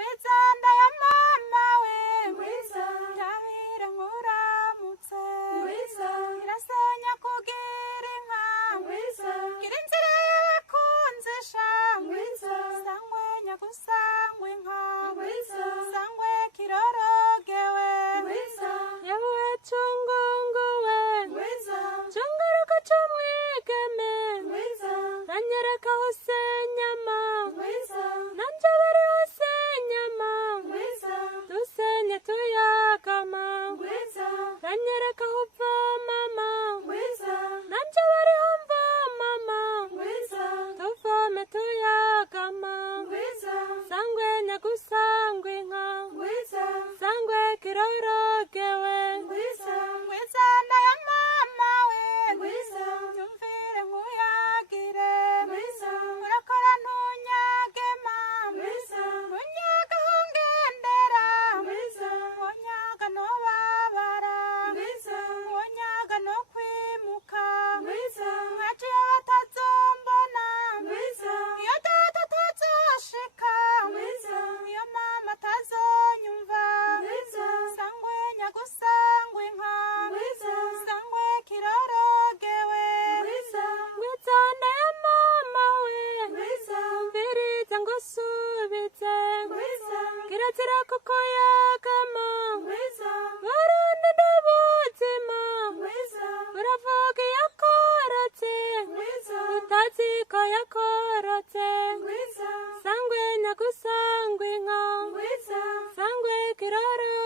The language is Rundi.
Ngwizanda ya mama we Ndabira nkuramutse Irasenya kugira inka Gira inzira y'abakunzi sha Sangwe nyagusangwe inka Sangwe kirorogewe Yewe cungunguwe Cunguruka c'umwigeme Nanyereka hose nyama Nanje bari hose nyama Dusenye tuyagama Nanyereka huva mama Nanje bari humva mama Tuvome tuyagama Sangwe nyagusangwe inka Sangwe kirorogewe Ngwizanda ya mama we Tumvire nkuyagire Urakora ntunyagema Ntunyaga hungendera Ntunyaga no babara Ntunyaga no kwimuka Nkaciye batazombona Iyo data atazoshika Iyo mama atazonyumva Sangwe nyagusangwe inka Sangwe kirorogewe Ngwizanda ya mama we Umvirize ngo subize Kirazira kuko yagama Barundi ndabuzima Uravuga yakorotse Utazi ko yakorotse Sangwe nyagusangwe inka Sangwe kirorogewe